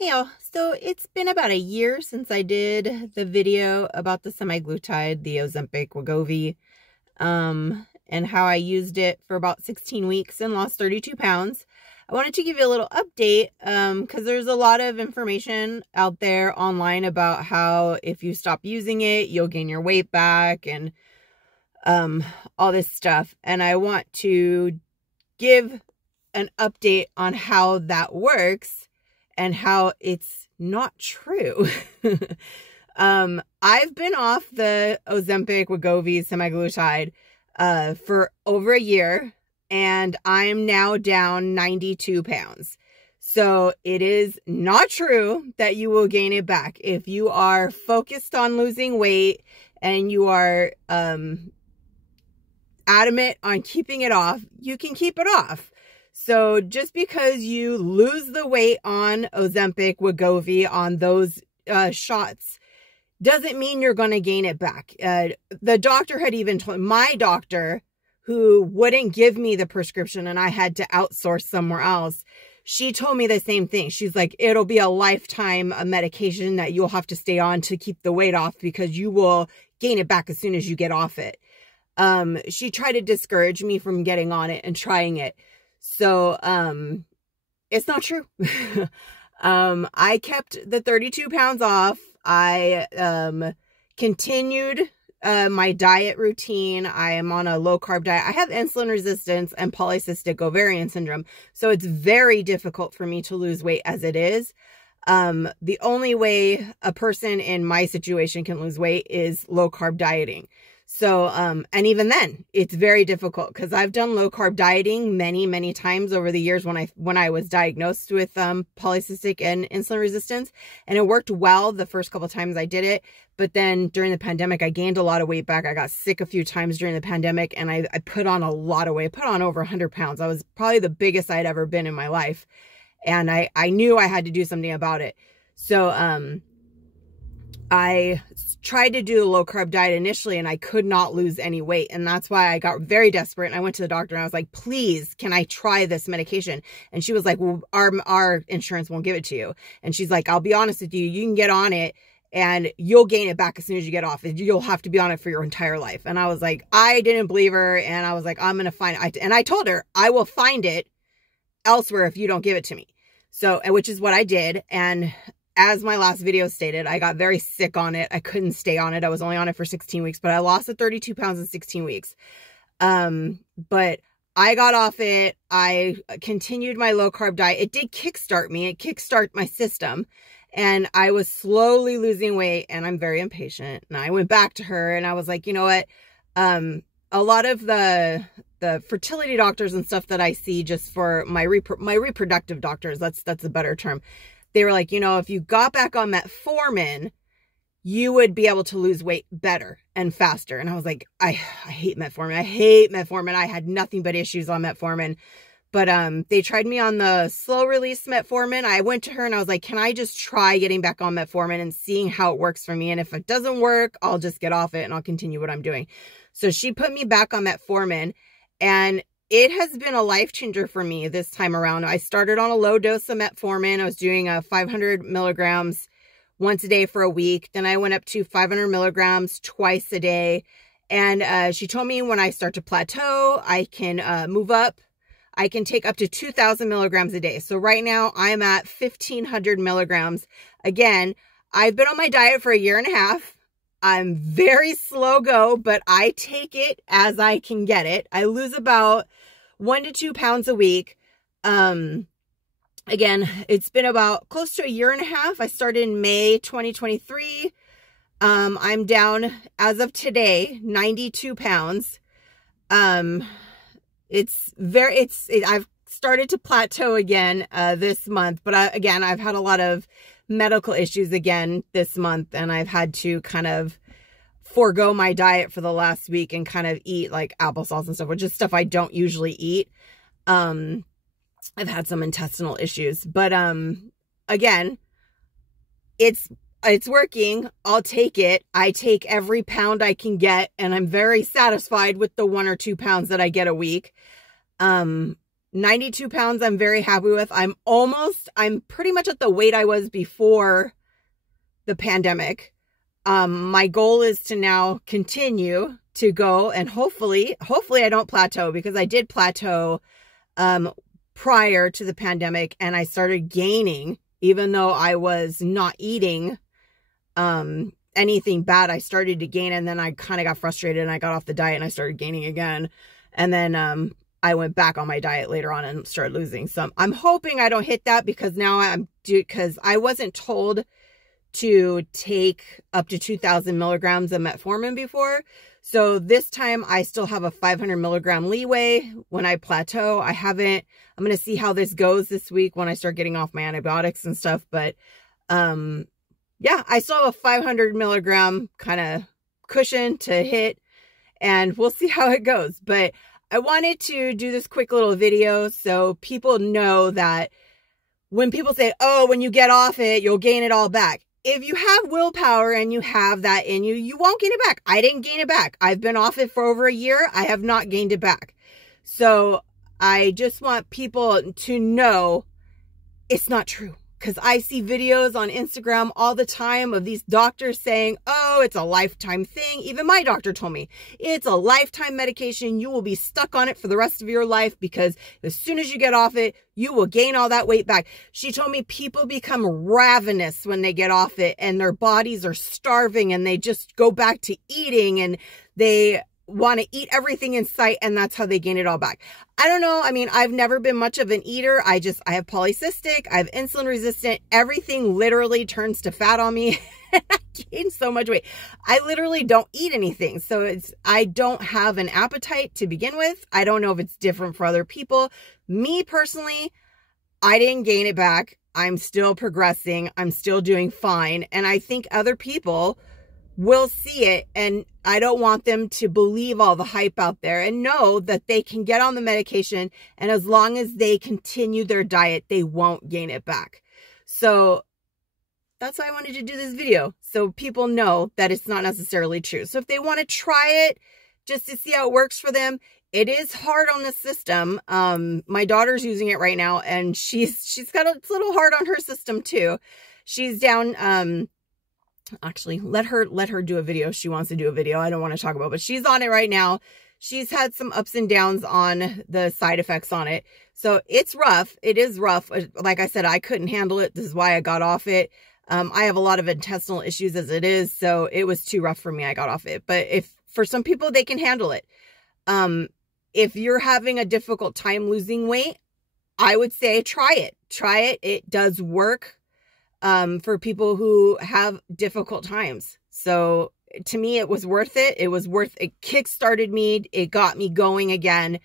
Hey y'all, so it's been about a year since I did the video about the semiglutide, the Ozempic Wegovy, and how I used it for about 16 weeks and lost 32 pounds. I wanted to give you a little update because there's a lot of information out there online about how if you stop using it, you'll gain your weight back and all this stuff. And I want to give an update on how that works and how it's not true. I've been off the Ozempic Wegovy semiglutide for over a year, and I'm now down 92 pounds. So it is not true that you will gain it back. If you are focused on losing weight and you are adamant on keeping it off, you can keep it off. So just because you lose the weight on Ozempic Wegovy on those shots doesn't mean you're going to gain it back. The doctor had even told my doctor, who wouldn't give me the prescription and I had to outsource somewhere else, she told me the same thing. She's like, it'll be a lifetime medication that you'll have to stay on to keep the weight off because you will gain it back as soon as you get off it. She tried to discourage me from getting on it and trying it. So, it's not true. I kept the 32 pounds off. I, continued, my diet routine. I am on a low carb diet. I have insulin resistance and polycystic ovarian syndrome. So it's very difficult for me to lose weight as it is. The only way a person in my situation can lose weight is low carb dieting. So, and even then it's very difficult because I've done low carb dieting many times over the years when I was diagnosed with, polycystic and insulin resistance, and it worked well the first couple of times I did it. But then during the pandemic, I gained a lot of weight back. I got sick a few times during the pandemic and I put on a lot of weight. I put on over 100 pounds. I was probably the biggest I'd ever been in my life. And I knew I had to do something about it. So, I tried to do a low carb diet initially and I could not lose any weight. And that's why I got very desperate. And I went to the doctor and I was like, please, can I try this medication? And she was like, well, our insurance won't give it to you. And she's like, I'll be honest with you, you can get on it and you'll gain it back as soon as you get off it. You'll have to be on it for your entire life. And I was like, I didn't believe her. And I was like, I'm going to find it. And I told her I will find it elsewhere if you don't give it to me. So, which is what I did. And as my last video stated, I got very sick on it. I couldn't stay on it. I was only on it for 16 weeks, but I lost the 32 pounds in 16 weeks. But I got off it. I continued my low carb diet. It did kickstart me. It kickstart my system. And I was slowly losing weight and I'm very impatient. And I went back to her and I was like, you know what? A lot of the fertility doctors and stuff that I see just for my reproductive doctors, that's a better term. They were like, you know, if you got back on Metformin, you would be able to lose weight better and faster. And I was like, I hate Metformin. I hate Metformin. I had nothing but issues on Metformin. But they tried me on the slow release Metformin. I went to her and I was like, can I just try getting back on Metformin and seeing how it works for me? And if it doesn't work, I'll just get off it and I'll continue what I'm doing. So she put me back on Metformin and it has been a life changer for me this time around. I started on a low dose of Metformin. I was doing 500 milligrams once a day for a week. Then I went up to 500 milligrams twice a day. And she told me when I start to plateau, I can move up. I can take up to 2,000 milligrams a day. So right now I'm at 1,500 milligrams. Again, I've been on my diet for a year and a half. I'm very slow go, but I take it as I can get it. I lose about 1 to 2 pounds a week. Again, it's been about close to a year and a half. I started in May 2023. I'm down as of today, 92 pounds. I've started to plateau again, this month, but again, I've had a lot of medical issues again this month, and I've had to kind of forego my diet for the last week and kind of eat like applesauce and stuff, which is stuff I don't usually eat. I've had some intestinal issues, but again, it's working. I'll take it. I take every pound I can get, and I'm very satisfied with the 1 or 2 pounds that I get a week. 92 pounds I'm very happy with. I'm pretty much at the weight I was before the pandemic. My goal is to now continue to go, and hopefully I don't plateau, because I did plateau prior to the pandemic, and I started gaining even though I was not eating anything bad. I started to gain, and then I kind of got frustrated and I got off the diet and I started gaining again. And then I went back on my diet later on and started losing some. I'm hoping I don't hit that, because now because I wasn't told to take up to 2,000 milligrams of metformin before. So this time I still have a 500 milligram leeway when I plateau. I'm going to see how this goes this week when I start getting off my antibiotics and stuff. But yeah, I still have a 500 milligram kind of cushion to hit, and we'll see how it goes. But I wanted to do this quick little video so people know that when people say, oh, when you get off it, you'll gain it all back. If you have willpower and you have that in you, you won't gain it back. I didn't gain it back. I've been off it for over a year. I have not gained it back. So I just want people to know it's not true. Because I see videos on Instagram all the time of these doctors saying, oh, it's a lifetime thing. Even my doctor told me it's a lifetime medication. You will be stuck on it for the rest of your life, because as soon as you get off it, you will gain all that weight back. She told me people become ravenous when they get off it, and their bodies are starving, and they just go back to eating, and they want to eat everything in sight, and that's how they gain it all back. I don't know. I mean, I've never been much of an eater. I have polycystic, I have insulin resistant. Everything literally turns to fat on me. I gain so much weight. I literally don't eat anything. So I don't have an appetite to begin with. I don't know if it's different for other people. Me personally, I didn't gain it back. I'm still progressing. I'm still doing fine. And I think other people will see it, and I don't want them to believe all the hype out there, and know that they can get on the medication, and as long as they continue their diet, they won't gain it back. So that's why I wanted to do this video, so people know that it's not necessarily true. So if they want to try it just to see how it works for them, it is hard on the system. My daughter's using it right now, and she's got a little hard on her system too. She's down, actually, let her do a video. She wants to do a video. I don't want to talk about, but she's on it right now. She's had some ups and downs on the side effects on it. So it's rough. It is rough. Like I said, I couldn't handle it. This is why I got off it. I have a lot of intestinal issues as it is. So it was too rough for me. I got off it. But for some people, they can handle it. If you're having a difficult time losing weight, I would say try it. Try it. It does work. For people who have difficult times. So to me, it was worth it. It kickstarted me. It got me going again.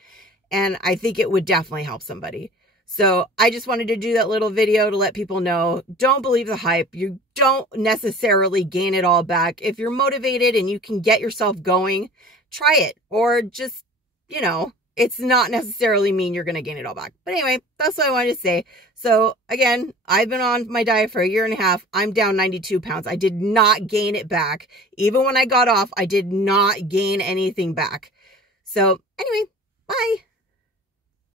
And I think it would definitely help somebody. So I just wanted to do that little video to let people know, don't believe the hype. You don't necessarily gain it all back. If you're motivated and you can get yourself going, try it. Or just, it's not necessarily mean you're going to gain it all back. But anyway, that's what I wanted to say. So again, I've been on my diet for a year and a half. I'm down 92 pounds. I did not gain it back. Even when I got off, I did not gain anything back. So anyway, bye.